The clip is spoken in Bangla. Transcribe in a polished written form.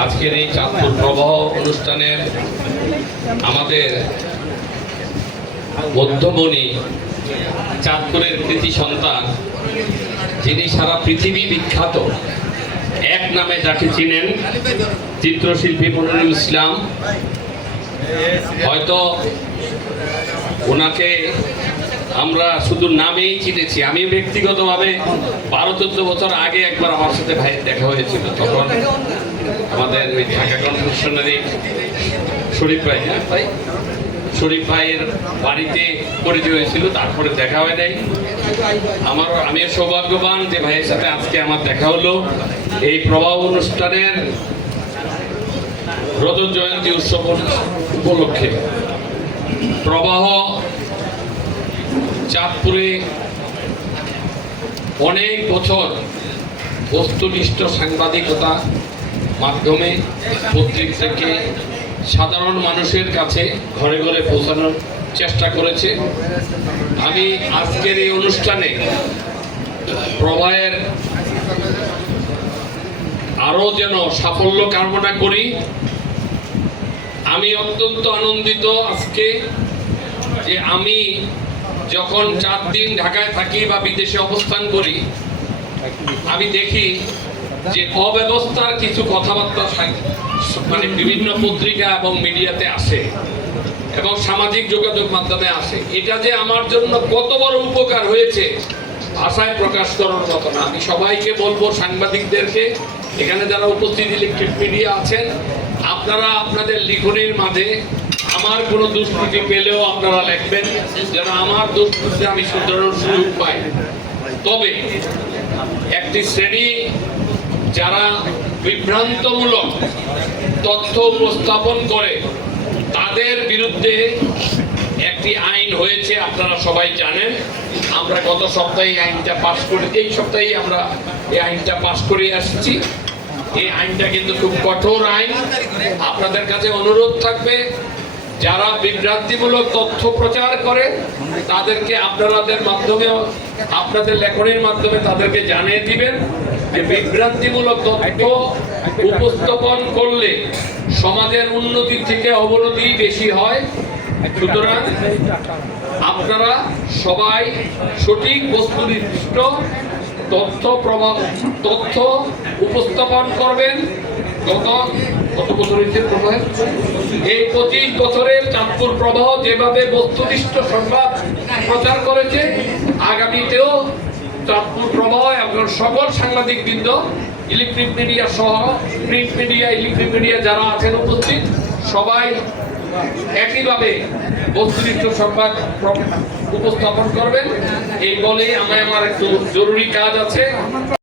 আজকের এই চাঁদপুর প্রবাহ অনুষ্ঠানের আমাদের মধ্যমণি, চাঁদপুরের কৃতি সন্তান, যিনি সারা পৃথিবী বিখ্যাত, এক নামে যাকে চিনেন, চিত্রশিল্পী মনিরুল ইসলাম। হয়তো ওনাকে আমরা শুধু নামেই চিনেছি। আমি ব্যক্তিগতভাবে 12-14 বছর আগে একবার আমার সাথে ভাই দেখা হয়েছিল, তখন আমাদের ওই ঢাকা কনফেকশনারি শরীফ ভাই, ভাই শরীফ ভাইয়ের বাড়িতে পরিচয় হয়েছিল, তারপরে দেখা হয় নাই। আমিও সৌভাগ্যবান যে ভাইয়ের সাথে আজকে আমার দেখা হলো এই প্রবাহ অনুষ্ঠানের রজত জয়ন্তী উৎসব উপলক্ষে। প্রবাহ চাঁদপুরে অনেক বছর বস্তুনিষ্ঠ সাংবাদিকতা মাধ্যমে পত্রিকা থেকে সাধারণ মানুষের কাছে ঘরে ঘরে পৌঁছানোর চেষ্টা করেছে। আমি আজকের এই অনুষ্ঠানে প্রবাহের আরো যেন সাফল্য কামনা করি। আমি অত্যন্ত আনন্দিত আজকে যে আমি যখন 4 দিন ঢাকায় থাকি বা বিদেশে অবস্থান করি, আমি দেখি যে অব্যবস্থার কিছু কথাবার্তা মানে বিভিন্ন পত্রিকা এবং মিডিয়াতে আসে এবং সামাজিক যোগাযোগ মাধ্যমে আসে। এটা যে আমার জন্য কত বড় উপকার হয়েছে ভাষায় প্রকাশ করার মতো না। আমি সবাইকে বলবো, সাংবাদিকদেরকে, এখানে যারা উপস্থিত ইলেকট্রিক মিডিয়া আছেন, আপনারা আপনাদের লিখনের মাঝে আমার কোনো দুষ্কৃতি পেলেও আপনারা লিখবেন, যেন আমার দুষ্কৃতি আমি শুধরানোর সুযোগ পাই। তবে একটি শ্রেণী যারা বিভ্রান্তমূলক তথ্য উপস্থাপন করে, তাদের বিরুদ্ধে একটি আইন হয়েছে, আপনারা সবাই জানেন। আমরা গত সপ্তাহে আইনটা পাশ করে, এই সপ্তাহে আমরা এই আইনটা পাশ করে আসছি। এই আইনটা কিন্তু খুব কঠোর আইন। আপনাদের কাছে অনুরোধ থাকবে, যারা বিভ্রান্তিমূলক তথ্য প্রচার করে তাদেরকে আপনাদের মাধ্যমে, আপনাদের লেখনের মাধ্যমে তাদেরকে জানিয়ে দিবেন যে বিভ্রান্তিমূলক তথ্য উপস্থাপন করলে সমাজের উন্নতি থেকে অবনতি বেশি হয়। সুতরাং আপনারা সবাই সঠিক বস্তুনিষ্ঠ তথ্য উপস্থাপন করবেন। কত বছর হয়েছে প্রবাহ? এই 25 বছরের চাঁদপুর প্রবাহ যেভাবে বস্তুনিষ্ঠ সংবাদ প্রচার করেছে, আগামীতেও চাঁদপুর প্রবাহ এবং সকল সাংবাদিক বৃন্দ, ইলেকট্রিক মিডিয়া সহ প্রিন্ট মিডিয়া, ইলেকট্রিক মিডিয়া যারা আছেন উপস্থিত, সবাই একইভাবে বস্তুনিষ্ঠ সংবাদ উপস্থাপন করবেন। এই বলে আমার একটু জরুরি কাজ আছে।